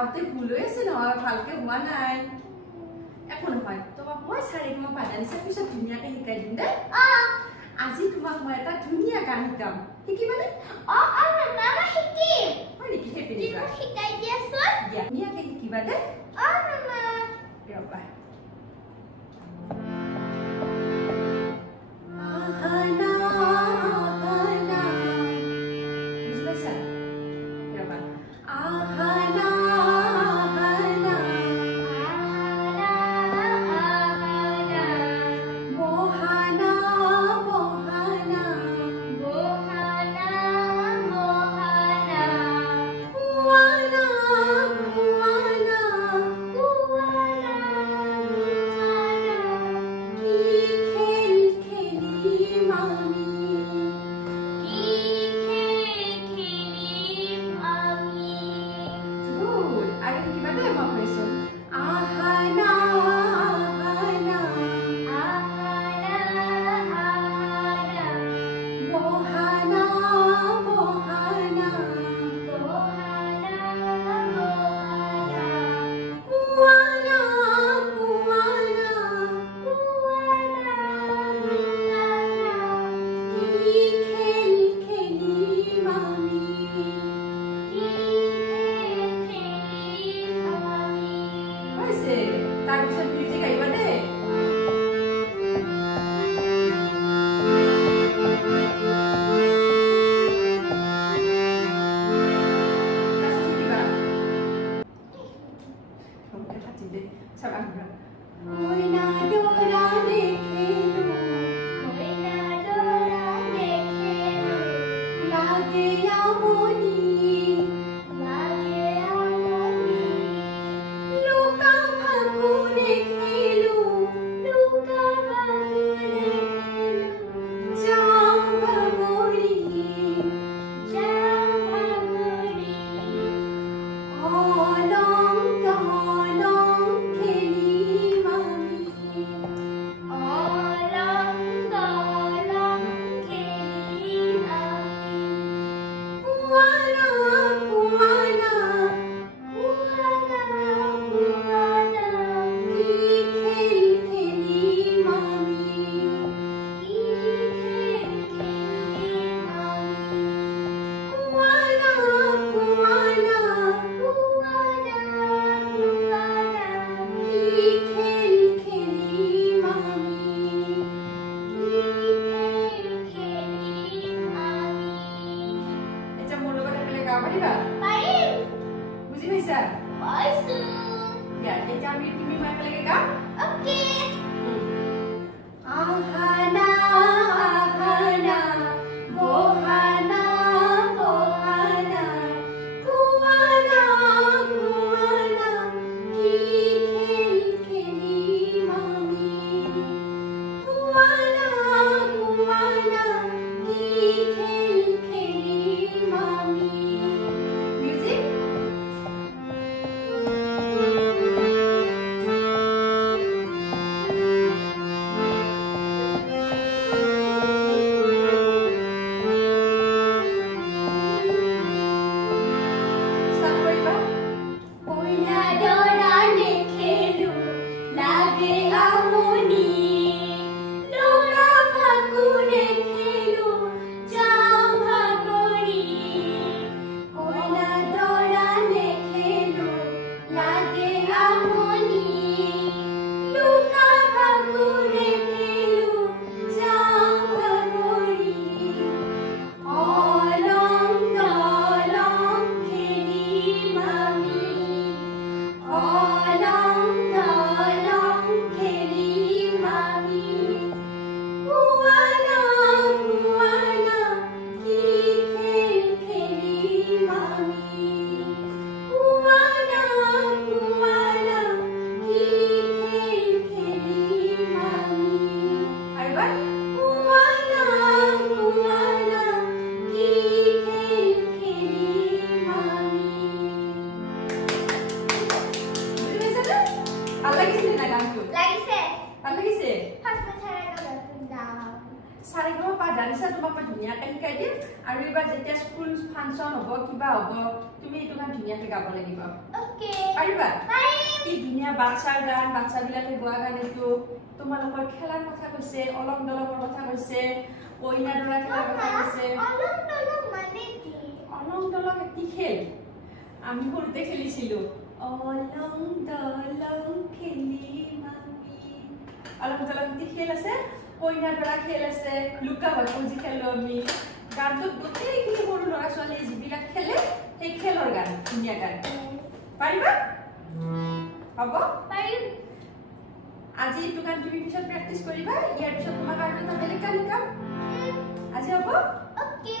গাওঁতে ভুল হৈ আছে নহয় ভালকে হোৱা নাই একো নহয় তোমাক মই সাৰেগামা পাধানিসা পিছত ধুনীয়াকে শিকাই দিম দে আজি তোমাক মই এটা ধুনীয়া গান শিকাম শিকিবানে মামা শিকিম হয় নেকি হেপি তুমি শিকাই দিয়াছোন ধুনীয়াকে শিকিবা দে মামা ৰবা ধুনীয়াকৈ শিকাই দিম আৰু এইবাৰ যেতিয়া স্কুল ফাংচন হ'ব কিবা হ'ব তুমি এইটো গান ধুনীয়াকৈ গাব লাগিব ওকে পাৰিবা পাৰিম কি ধুনীয়া বাচ্চাৰ গান বাচ্চাবিলাকে গোৱা গান এইটো তোমালোকৰ খেলাৰ কথা কৈছে অলং দলঙৰ কথা কৈছে কইনা দৰা খেলাৰ কথা কৈছে অলং দলং মানে কি অলং দলং কি খেল আমি সৰুতে খেলিছিলো অলং দলং খেলিম আমি অলং দলং কি খেল আছে কইনা দৰা খেল আছে লুকা ভাকুজি খেলো আমি গানটোত গোটেইখিনি সৰু ল'ৰা ছোৱালীয়ে যিবিলাক খেলে সেই খেলৰ গান ধুনীয়া গান পাৰিবা হ'ব পাৰিম আজি এইটো গান তুমি পিছত প্ৰেক্টিচ কৰিবা ইয়াৰ পিছত তোমাৰ কাৰণে এটা বেলেগ গান শিকাম আজি হ'ব ওকে